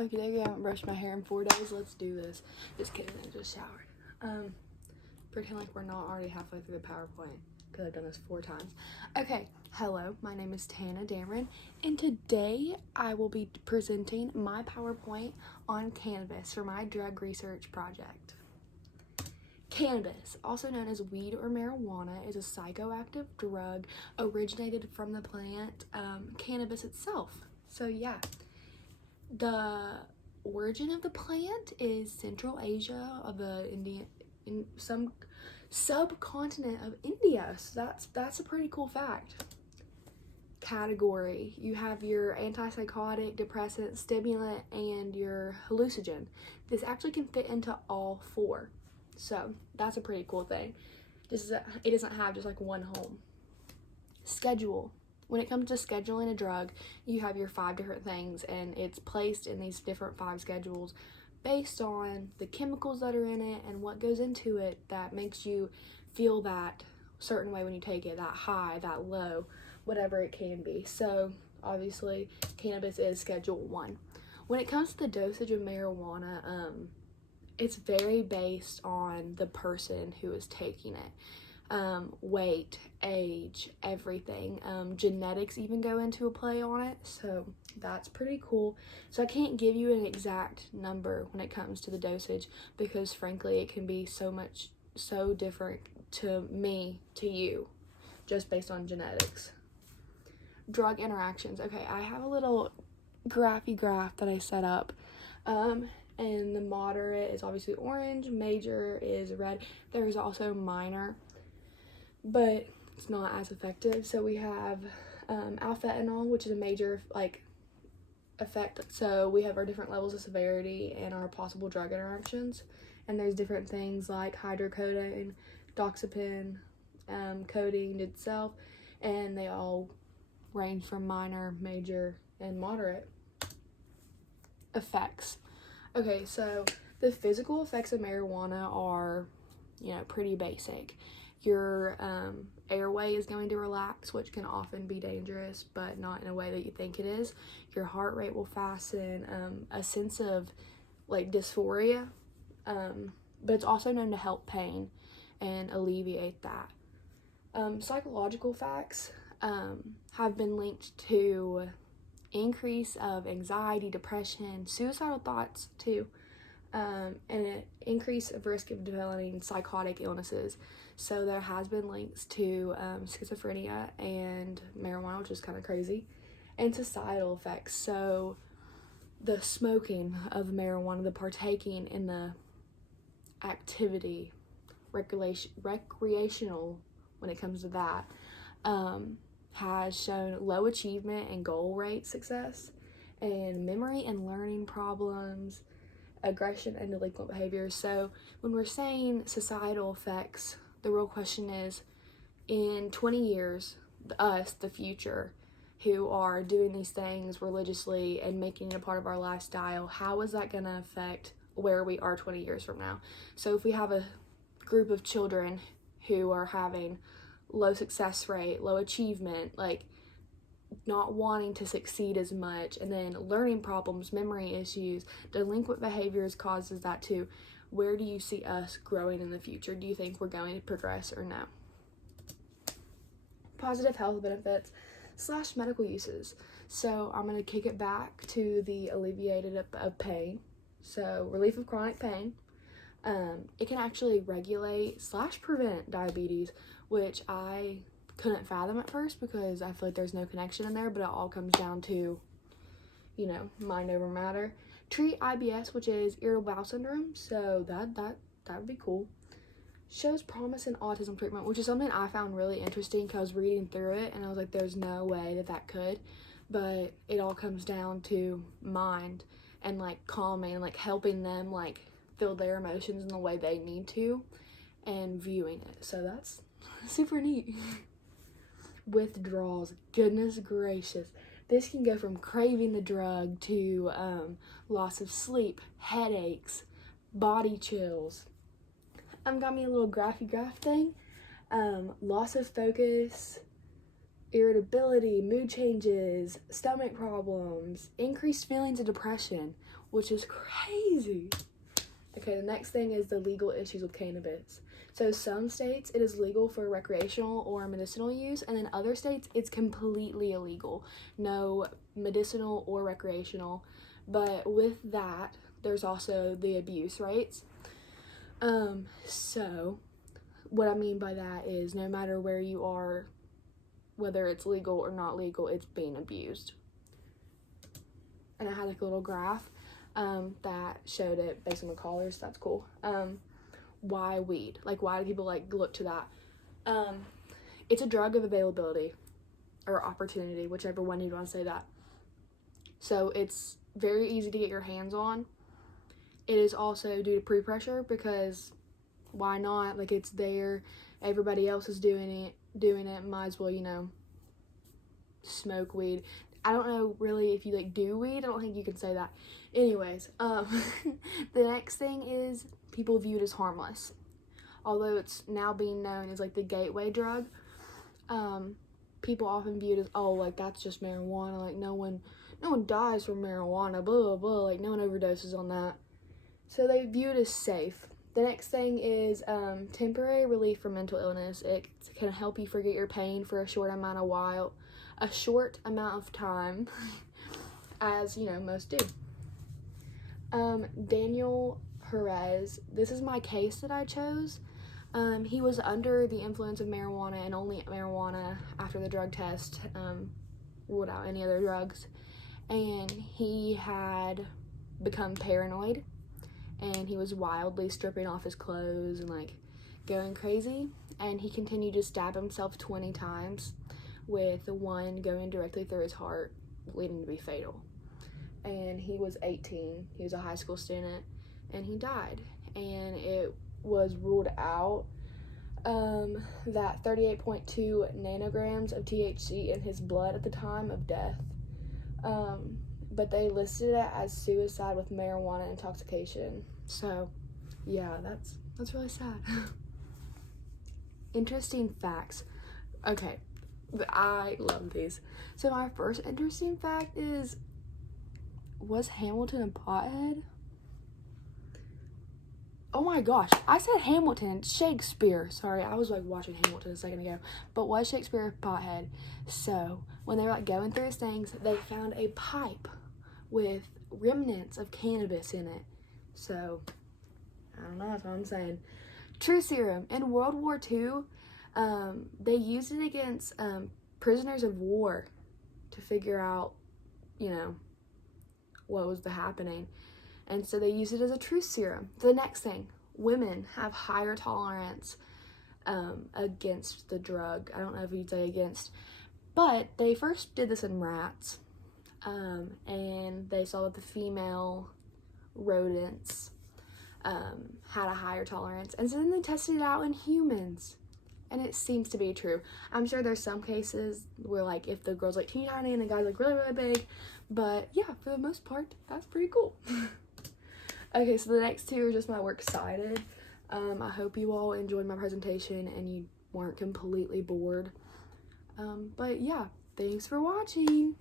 Okay, I haven't brushed my hair in 4 days. Let's do this. Just kidding, I just showered. Pretend like we're not already halfway through the PowerPoint because I've done this 4 times. Okay, hello, my name is Tana Dameron, and today I will be presenting my PowerPoint on cannabis for my drug research project. Cannabis, also known as weed or marijuana, is a psychoactive drug originated from the plant cannabis itself. So yeah. The origin of the plant is Central Asia of the in some subcontinent of India. So that's a pretty cool fact. Category: you have your antipsychotic, depressant, stimulant, and your hallucinogen. This actually can fit into all 4. So that's a pretty cool thing. It doesn't have just like one home. Schedule. When it comes to scheduling a drug, you have your 5 different things, and it's placed in these different 5 schedules based on the chemicals that are in it and what goes into it that makes you feel that certain way when you take it, that high, that low, whatever it can be. So obviously cannabis is schedule 1. When it comes to the dosage of marijuana, it's very based on the person who is taking it. Weight, age, everything. Genetics even go into a play on it, so that's pretty cool. So I can't give you an exact number when it comes to the dosage because frankly it can be so different to me, to you, just based on genetics. Drug interactions. Okay, I have a little graph that I set up. And the moderate is obviously orange, major is red. There is also minor, but it's not as effective. So we have alpha-ethanol, which is a major effect. So we have our different levels of severity and our possible drug interactions, and there's different things like hydrocodone, doxepin, codeine itself, and they all range from minor, major, and moderate effects. Okay, so the physical effects of marijuana are, pretty basic. Your airway is going to relax, which can often be dangerous, but not in a way that you think it is. Your heart rate will fasten, a sense of dysphoria, but it's also known to help pain and alleviate that. Psychological facts have been linked to increase of anxiety, depression, suicidal thoughts too, and an increase of risk of developing psychotic illnesses. So there has been links to schizophrenia and marijuana, which is kind of crazy, and societal effects. So the smoking of marijuana, the partaking in the activity, recreational when it comes to that, has shown low achievement and goal rate success, and memory and learning problems, aggression and delinquent behaviors. So when we're saying societal effects, the real question is, in 20 years, the future, who are doing these things religiously and making it a part of our lifestyle, how is that going to affect where we are 20 years from now? So if we have a group of children who are having low success rate, low achievement, not wanting to succeed as much, and then learning problems, memory issues, delinquent behaviors causes that too. Where do you see us growing in the future? Do you think we're going to progress or no? Positive health benefits / medical uses. So I'm going to kick it back to the alleviated of pain. So relief of chronic pain. It can actually regulate / prevent diabetes, which I couldn't fathom at first because I feel like there's no connection in there, but it all comes down to, mind over matter. Treat IBS, which is irritable bowel syndrome, so that would be cool. Shows promise in autism treatment, which is something I found really interesting because I was reading through it and I was like, there's no way that could, but it all comes down to mind and calming and helping them feel their emotions in the way they need to and viewing it. So that's super neat. Withdrawals, goodness gracious, this can go from craving the drug to loss of sleep, headaches, body chills. Got me a little graph thing. Loss of focus, irritability, mood changes, stomach problems, increased feelings of depression, which is crazy. Okay, the next thing is the legal issues with cannabis. So some states it is legal for recreational or medicinal use, and in other states it's completely illegal. No medicinal or recreational. But with that, there's also the abuse rates. So what I mean by that is no matter where you are, whether it's legal or not legal, it's being abused. And I had like a little graph that showed it based on the colors. That's cool. Why weed? Like, why do people like look to that? It's a drug of availability or opportunity, whichever one you want to say that. So it's very easy to get your hands on. It is also due to peer pressure, because why not? Like, it's there, everybody else is doing it, might as well, you know, smoke weed. I don't know really if you like do weed. I don't think you can say that. Anyways, the next thing is people view it as harmless. Although it's now being known as like the gateway drug, people often view it as, oh, like that's just marijuana. Like no one dies from marijuana, blah, blah, blah. Like no one overdoses on that. So they view it as safe. The next thing is temporary relief from mental illness. It can help you forget your pain for a short amount of time, as you know most do. Daniel Perez, this is my case that I chose. He was under the influence of marijuana and only marijuana after the drug test ruled out any other drugs, and he had become paranoid, and he was wildly stripping off his clothes and like going crazy, and he continued to stab himself 20 times, with one going directly through his heart, leading to be fatal. And he was 18, he was a high school student, and he died. And it was ruled out that 38.2 nanograms of THC in his blood at the time of death. But they listed it as suicide with marijuana intoxication. So, yeah, that's really sad. Interesting facts. Okay, I love these. So my first interesting fact is, was Hamilton a pothead? Oh my gosh, I said Hamilton, Shakespeare. Sorry, I was like watching Hamilton a second ago. But was Shakespeare a pothead? So when they were like going through his things, they found a pipe with remnants of cannabis in it. So I don't know, that's what I'm saying. True serum. In World War II, they used it against prisoners of war to figure out, you know, what was happening. And so they use it as a truth serum. The next thing, women have higher tolerance against the drug. I don't know if you'd say against, but they first did this in rats, and they saw that the female rodents had a higher tolerance, and so then they tested it out in humans, and it seems to be true. I'm sure there's some cases where like if the girl's like teeny tiny and the guy's like really, really big, but yeah, for the most part, that's pretty cool. Okay, so the next two are just my works cited. I hope you all enjoyed my presentation and you weren't completely bored. But yeah, thanks for watching.